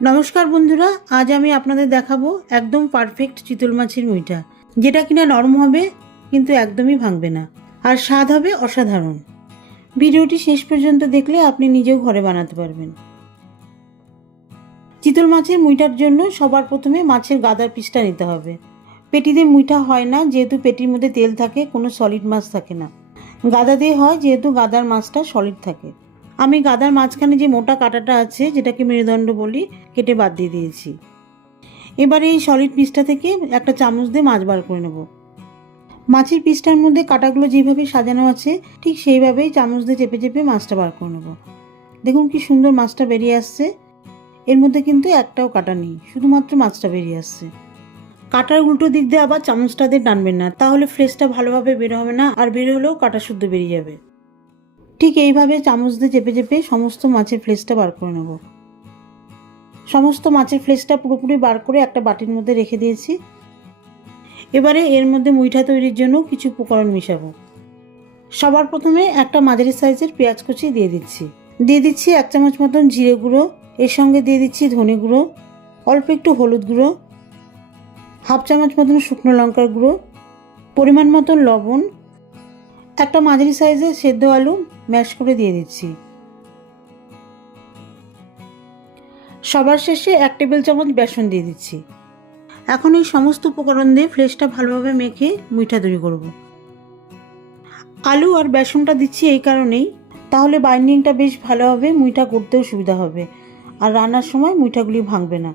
নমস্কার বন্ধুরা, আজ আমি আপনাদের দেখাবো একদম পারফেক্ট চিতল মাছের মুইঠা, যেটা কিনা নরম হবে কিন্তু একদমই ভাঙবে না, আর স্বাদ হবে অসাধারণ। ভিডিওটি শেষ পর্যন্ত দেখলে আপনি নিজেও ঘরে বানাতে পারবেন। চিতল মাছের মুইঠার জন্য সবার প্রথমে মাছের গাদার পিসটা নিতে হবে। পেটি দিয়ে মুইঠা হয় না, যেহেতু পেটির মধ্যে তেল থাকে, কোনো সলিড মাছ থাকে না। গাদা দিয়ে হয়, যেহেতু গাদার মাছটা সলিড থাকে। আমি গাদার মাঝখানে যে মোটা কাঁটাটা আছে, যেটাকে মেরুদণ্ড বলি, কেটে বাদ দিয়ে দিয়েছি। এবারে এই সলিড পিসটা থেকে একটা চামচ দিয়ে মাছ বার করে নেব। মাছের পিসটার মধ্যে কাঁটাগুলো যেভাবে সাজানো আছে, ঠিক সেইভাবেই চামচ দিয়ে চেপে চেপে মাছটা বার করে নেব। দেখুন কি সুন্দর মাছটা বেরিয়ে আসছে। এর মধ্যে কিন্তু একটাও কাঁটা নেই, শুধুমাত্র মাছটা বেরিয়ে আসছে। কাঁটার উল্টো দিক দিয়ে আবার চামচটা দিয়ে টানবেন না, তাহলে ফ্লেশটা ভালোভাবে বের হবে না, আর বের হলেও কাঁটা শুদ্ধ বেরিয়ে যাবে। ঠিক এইভাবে চামচ দিয়ে চেপে চেপে সমস্ত মাছের ফ্লেশটা বার করে নেব। সমস্ত মাছের ফ্লেশটা পুরোপুরি বার করে একটা বাটির মধ্যে রেখে দিয়েছি। এবারে এর মধ্যে মুইঠা তৈরির জন্য কিছু উপকরণ মিশাবো। সবার প্রথমে একটা মাঝারি সাইজের পেঁয়াজ কুচি দিয়ে দিচ্ছি 1 চামচ মতন জিরে গুঁড়ো। এর সঙ্গে দিয়ে দিচ্ছি ধনে গুঁড়ো, অল্প একটু হলুদ গুঁড়ো, 1/2 চামচ মতন শুকনো লঙ্কার গুঁড়ো, পরিমাণ মতন লবণ, একটা মাঝারি সাইজের সেদ্ধ আলু ম্যাশ করে দিয়ে দিচ্ছি। সবার শেষে 1 টেবিল চামচ বেসন দিয়ে দিচ্ছি। এখন এই সমস্ত উপকরণ দিয়ে ফ্লেশটা ভালোভাবে মেখে মুইঠা তৈরি করব। আলু আর বেসনটা দিচ্ছি এই কারণেই, তাহলে বাইন্ডিংটা বেশ ভালো হবে, মুইঠা করতেও সুবিধা হবে, আর রান্নার সময় মুইঠাগুলি ভাঙবে না।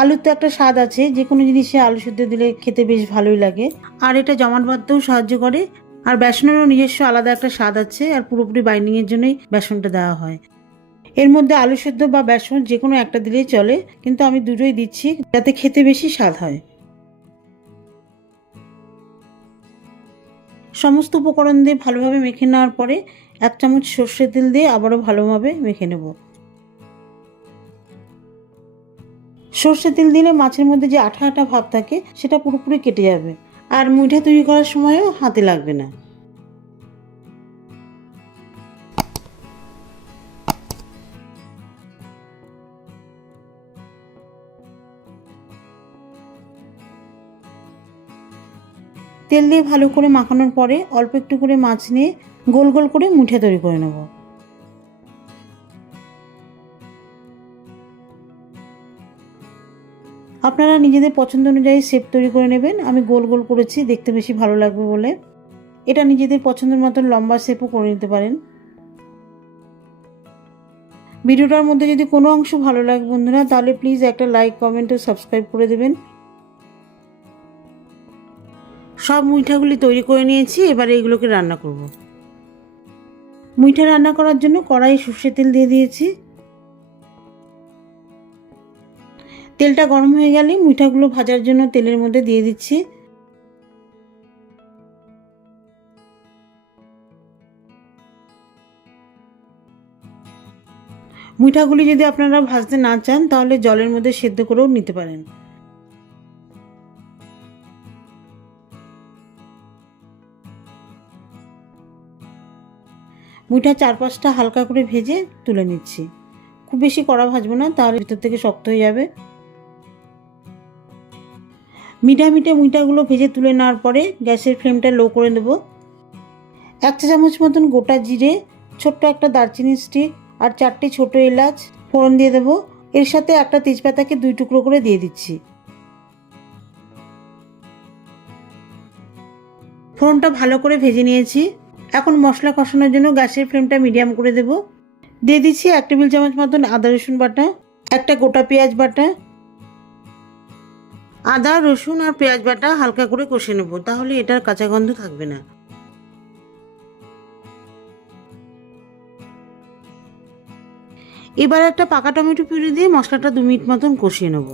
আলুর তো একটা স্বাদ আছে, যে কোনো জিনিসে আলু সিদ্ধ দিলে খেতে বেশ ভালোই লাগে, আর এটা জমাট বাঁধতেও সাহায্য করে। আর বেসনেরও নিজস্ব আলাদা একটা স্বাদ আছে, আর পুরোপুরি বাইন্ডিংয়ের জন্যই বেসনটা দেওয়া হয়। এর মধ্যে আলু সেদ্ধ বা বেসন যে কোনো একটা দিলেই চলে, কিন্তু আমি দুটোই দিচ্ছি যাতে খেতে বেশি স্বাদ হয়। সমস্ত উপকরণ দিয়ে ভালোভাবে মেখে নেওয়ার পরে 1 চামচ সর্ষের তেল দিয়ে আবারও ভালোভাবে মেখে নেব। সর্ষের তেল দিলে মাছের মধ্যে যে আঠা আঠা ভাব থাকে সেটা পুরোপুরি কেটে যাবে, আর মুইঠা তৈরি করার সময়ও হাতে লাগবে না। তেল দিয়ে ভালো করে মাখানোর পরে অল্প একটু করে মাছ নিয়ে গোল গোল করে মুঠে তৈরি করে নেব। আপনারা নিজেদের পছন্দ অনুযায়ী শেপ তৈরি করে নেবেন। আমি গোল গোল করেছি, দেখতে বেশি ভালো লাগবে বলে। এটা নিজেদের পছন্দের মতন লম্বা শেপও করে নিতে পারেন। ভিডিওটার মধ্যে যদি কোনো অংশ ভালো লাগে বন্ধুরা, তাহলে প্লিজ একটা লাইক, কমেন্ট ও সাবস্ক্রাইব করে দেবেন। সব মুইঠাগুলি তৈরি করে নিয়েছি, এবারে এগুলোকে রান্না করব। মুইঠা রান্না করার জন্য কড়াই সর্ষের তেল দিয়ে দিয়েছি। তেলটা গরম হয়ে গেলে মুইঠাগুলো ভাজার জন্য তেলের মধ্যে দিয়ে দিচ্ছি। মুইঠাগুলি যদি আপনারা ভাজতে না চান, তাহলে জলের মধ্যে সেদ্ধ করেও নিতে পারেন। মুইঠা 4-5টা হালকা করে ভেজে তুলে নিচ্ছি। খুব বেশি কড়া ভাজবো না, তাহলে ভিতর থেকে শক্ত হয়ে যাবে। মিঠা মুইঠাগুলো ভেজে তুলে নেওয়ার পরে গ্যাসের ফ্লেমটা লো করে দেব। 1 চা চামচ মতন গোটা জিরে, ছোট্ট একটা দারচিনি স্টিক আর 4টে ছোট এলাচ ফোড়ন দিয়ে দেবো। এর সাথে একটা তেজপাতাকে 2 টুকরো করে দিয়ে দিচ্ছি। ফোড়নটা ভালো করে ভেজে নিয়েছি। এখন মশলা কষানোর জন্য গ্যাসের ফ্লেমটা মিডিয়াম করে দেব। দিয়ে দিচ্ছি 1 টেবিল চামচ মতন আদা রসুন বাটা, একটা গোটা পেঁয়াজ বাটা। আদা রসুন আর পেঁয়াজ বাটা হালকা করে কষে নেব, তাহলে এটার কাঁচা গন্ধ থাকবে না। এবার একটা পাকা টমেটো পিউরি দিয়ে মশলাটা 2 মিনিট মতন কষিয়ে নেব।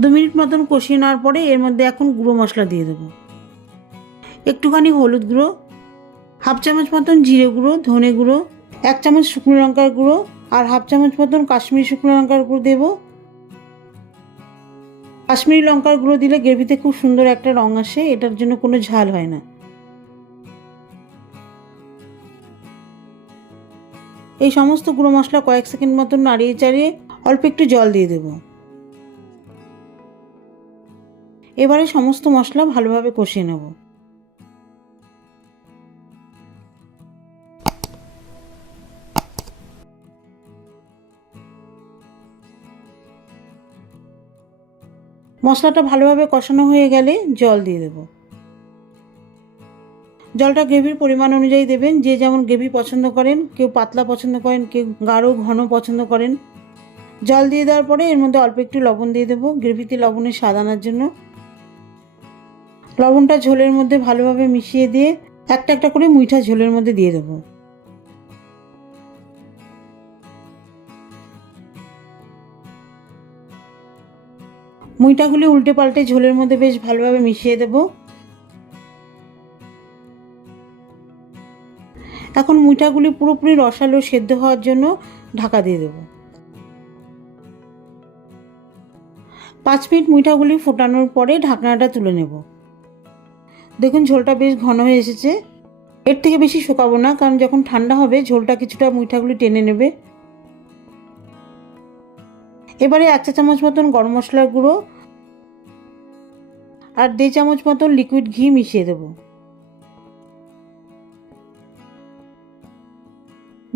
দু মিনিট মতন কষিয়ে নেওয়ার পরে এর মধ্যে এখন গুঁড়ো মশলা দিয়ে দেবো। একটুখানি হলুদ গুঁড়ো, 1/2 চামচ মতন জিরে গুঁড়ো, ধনে গুঁড়ো, 1 চামচ শুকনো লঙ্কার গুঁড়ো আর 1/2 চামচ মতন কাশ্মীরি শুকনো লঙ্কার গুঁড়ো দেবো। কাশ্মীরি লঙ্কার গুঁড়ো দিলে গ্রেভিতে খুব সুন্দর একটা রং আসে, এটার জন্য কোনো ঝাল হয় না। এই সমস্ত গুঁড়ো মশলা কয়েক সেকেন্ড মতন নাড়িয়ে চাড়িয়ে অল্প একটু জল দিয়ে দেব। এবারে সমস্ত মশলা ভালোভাবে কষিয়ে নেব। মশলাটা ভালোভাবে কষানো হয়ে গেলে জল দিয়ে দেব। জলটা গ্রেভির পরিমাণ অনুযায়ী দেবেন, যে যেমন গ্রেভি পছন্দ করেন, কেউ পাতলা পছন্দ করেন, কেউ গাঢ় ঘন পছন্দ করেন। জল দিয়ে দেওয়ার পরে এর মধ্যে অল্প একটু লবণ দিয়ে দেবো, গ্রেভিতে লবণের স্বাদ আনার জন্য। লবণটা ঝোলের মধ্যে ভালোভাবে মিশিয়ে দিয়ে একটা একটা করে মুইঠা ঝোলের মধ্যে দিয়ে দেবো। মুইঠাগুলি উল্টে পাল্টে ঝোলের মধ্যে বেশ ভালোভাবে মিশিয়ে দেব। এখন মুইঠাগুলি পুরোপুরি রসালো সেদ্ধ হওয়ার জন্য ঢাকা দিয়ে দেব। 5 মিনিট মুইঠাগুলি ফোটানোর পরে ঢাকনাটা তুলে নেব। দেখুন ঝোলটা বেশ ঘন হয়ে এসেছে। এর থেকে বেশি শুকাবো না, কারণ যখন ঠান্ডা হবে ঝোলটা কিছুটা মুইঠাগুলি টেনে নেবে। এবারে 1 চা চামচ মতন গরম মশলার গুঁড়ো আর 1.5 চামচ মতন লিকুইড ঘি মিশিয়ে দেব।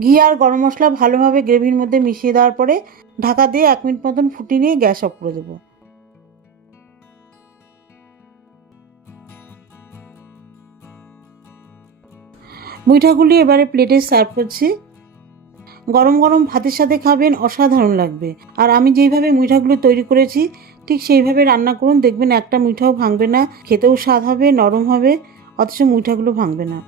ঘি আর গরম মশলা ভালোভাবে গ্রেভির মধ্যে মিশিয়ে দেওয়ার পরে ঢাকা দিয়ে 1 মিনিট মতন ফুটিয়ে নিয়ে গ্যাস অফ করে দেবো। মুইঠাগুলি এবারে প্লেটে সার্ভ করছি। গরম গরম ভাতের সাথে খাবেন, অসাধারণ লাগবে। আর আমি যেইভাবে মুইঠাগুলো তৈরি করেছি ঠিক সেইভাবে রান্না করুন, দেখবেন একটা মুইঠাও ভাঙবে না, খেতেও স্বাদ হবে, নরম হবে, অথচ মুইঠাগুলো ভাঙবে না।